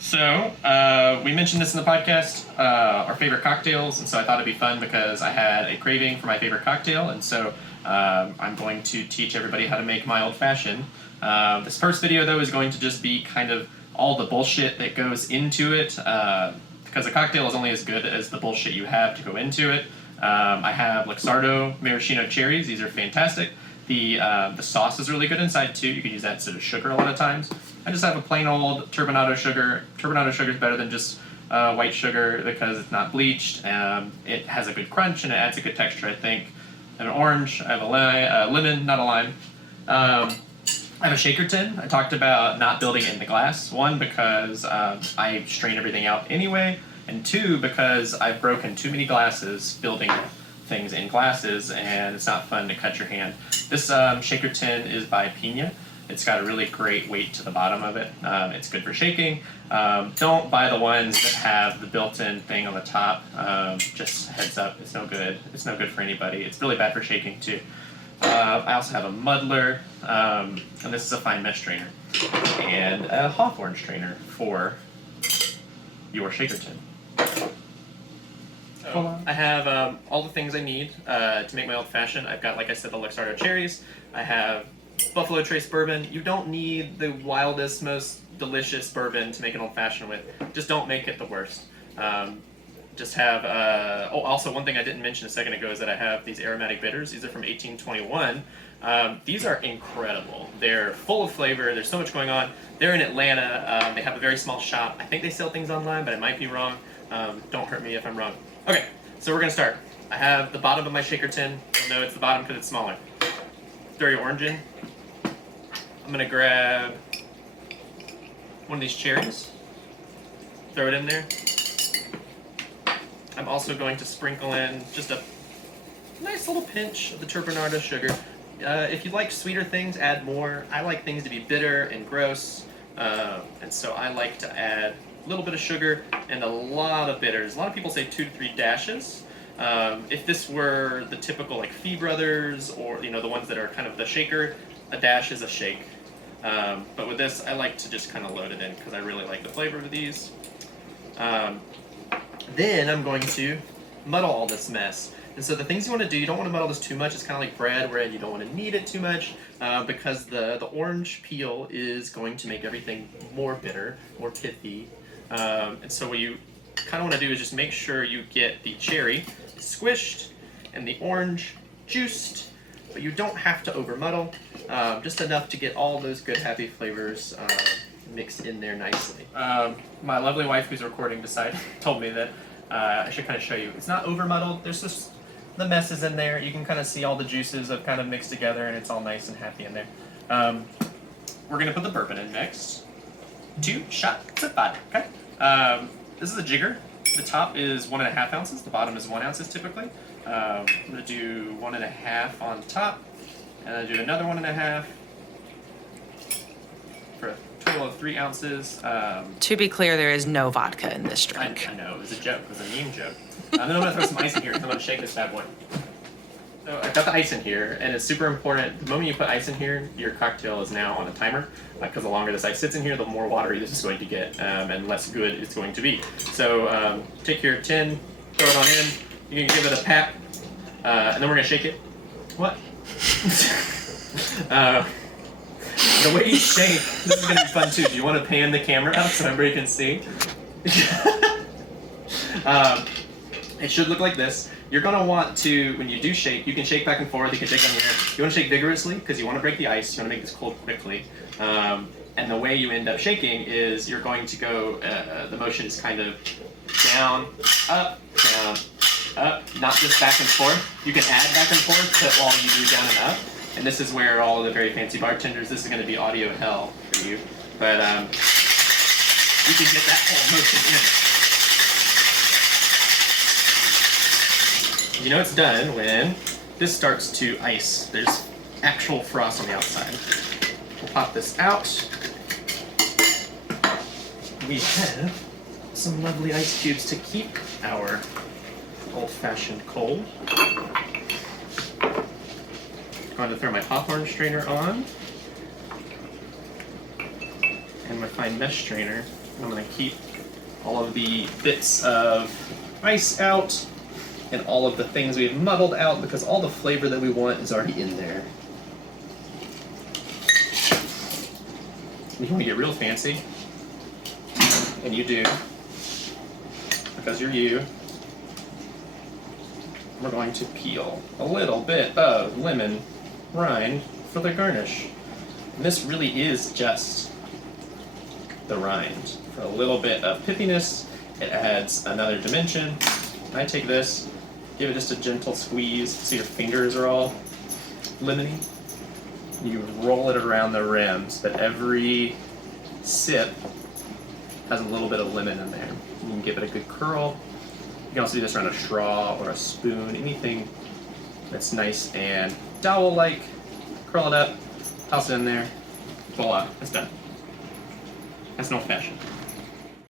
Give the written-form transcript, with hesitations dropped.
So, we mentioned this in the podcast, our favorite cocktails, and so I thought it'd be fun because I had a craving for my favorite cocktail, and so I'm going to teach everybody how to make my old fashioned. This first video, though, is going to just be kind of all the bullshit that goes into it, because a cocktail is only as good as the bullshit you have to go into it. I have Luxardo maraschino cherries. These are fantastic. The sauce is really good inside, too. You can use that instead of sugar a lot of times. I just have a plain old turbinado sugar. Turbinado sugar is better than just white sugar because it's not bleached. It has a good crunch and it adds a good texture, I think. And an orange. I have a lemon, not a lime. I have a shaker tin. I talked about not building it in the glass. One, because I strain everything out anyway. And two, because I've broken too many glasses building things in glasses, and it's not fun to cut your hand. This shaker tin is by Pina. It's got a really great weight to the bottom of it. It's good for shaking. Don't buy the ones that have the built-in thing on the top. Just heads up, it's no good. It's no good for anybody. It's really bad for shaking too. I also have a muddler, and this is a fine mesh strainer, and a Hawthorne strainer for your shaker tin. So I have all the things I need to make my old fashioned. I've got, like I said, the Luxardo cherries. I have Buffalo Trace bourbon. You don't need the wildest, most delicious bourbon to make an old fashioned with. Just don't make it the worst. Just have. Also, one thing I didn't mention a second ago is that I have these aromatic bitters. These are from 1821. These are incredible. They're full of flavor. There's so much going on. They're in Atlanta. They have a very small shop. I think they sell things online, but I might be wrong. Don't hurt me if I'm wrong. Okay, so we're gonna start. I have the bottom of my shaker tin. You'll know it's the bottom because it's smaller. Throw your orange in. I'm gonna grab one of these cherries. Throw it in there. I'm also going to sprinkle in just a nice little pinch of the turbinado sugar. If you like sweeter things, add more. I like things to be bitter and gross, and so I like to add a little bit of sugar and a lot of bitters. A lot of people say 2 to 3 dashes. If this were the typical like Fee Brothers or the ones that are kind of the shaker, a dash is a shake. But with this, I like to just kind of load it in because I really like the flavor of these. Then I'm going to muddle all this mess. And so the things you want to do, you don't want to muddle this too much. It's kind of like bread where you don't want to knead it too much because the orange peel is going to make everything more bitter, more pithy. And so what you kind of want to do is just make sure you get the cherry squished and the orange juiced, but you don't have to over muddle, just enough to get all those good happy flavors mixed in there nicely. My lovely wife who's recording told me that I should kind of show you. It's not over muddled, there's just the mess is in there. You can kind of see all the juices have kind of mixed together and it's all nice and happy in there. We're going to put the bourbon in next. 2 shots of vodka. This is a jigger. The top is 1.5 ounces. The bottom is 1 ounce typically. I'm going to do 1.5 on top, and then do another 1.5 for a total of 3 ounces. To be clear, there is no vodka in this drink. I know, it was a joke. It was a meme joke. Then I'm going to throw some ice in here, and I'm going to shake this bad boy. So I've got the ice in here, and it's super important. The moment you put ice in here, your cocktail is now on a timer, because the longer this ice sits in here, the more watery this is going to get, and less good it's going to be. So take your tin, throw it on in, you can give it a pat, and then we're going to shake it. What? The way you shake, this is going to be fun too. Do you want to pan the camera up so everybody can see? It should look like this. You're going to want to, when you do shake, you can shake back and forth, you can shake on here. You want to shake vigorously because you want to break the ice, you want to make this cold quickly. And the way you end up shaking is you're going to go, the motion is kind of down, up, not just back and forth. You can add back and forth to all you do down and up. And this is where all the very fancy bartenders, this is going to be audio hell for you. But you can get that whole motion in. You know it's done when this starts to ice. There's actual frost on the outside. We'll pop this out. We have some lovely ice cubes to keep our old-fashioned cold. I'm going to throw my Hawthorne strainer on and my fine mesh strainer I'm going to keep all of the bits of ice out and all of the things we've muddled out because all the flavor that we want is already in there. If you want to get real fancy, and you do, because you're you, we're going to peel a little bit of lemon rind for the garnish. And this really is just the rind. For a little bit of pippiness, it adds another dimension. I take this, give it just a gentle squeeze so your fingers are all lemony. You roll it around the rim so that every sip has a little bit of lemon in there. You can give it a good curl. You can also do this around a straw or a spoon, anything that's nice and dowel-like. Curl it up, toss it in there, voila, it's done. That's an old fashioned.